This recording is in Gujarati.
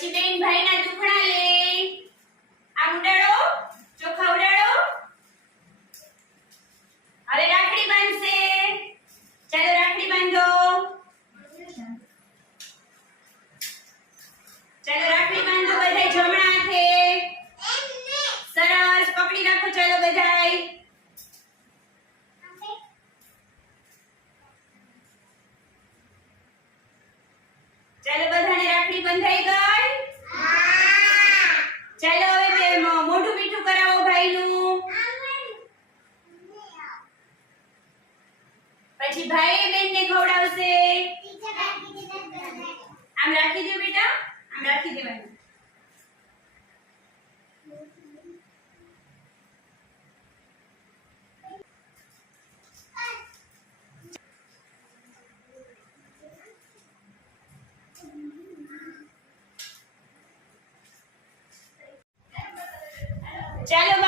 પછી બેન ભાઈના દુખણા લે, આમ ઉડાડો, ચોખા ઉડાડો. હવે રાખડી બાંધશે. ચાલો રાખડી બાંધો. ચાલો રાખડી બાંધો બધાય જમણા હાથે. સરસ પકડી રાખો. ચાલો બધાય. ચાલો બધાને રાખડી બંધાઈ ગઈ? હા. ચાલો હવે મોઢું મીઠું કરાવો ભાઈનું. પછી ભાઈ બેનને ખવડાવશે. આમ રાખી દો બેટા, આમ રાખી દેવાનું. ચાલો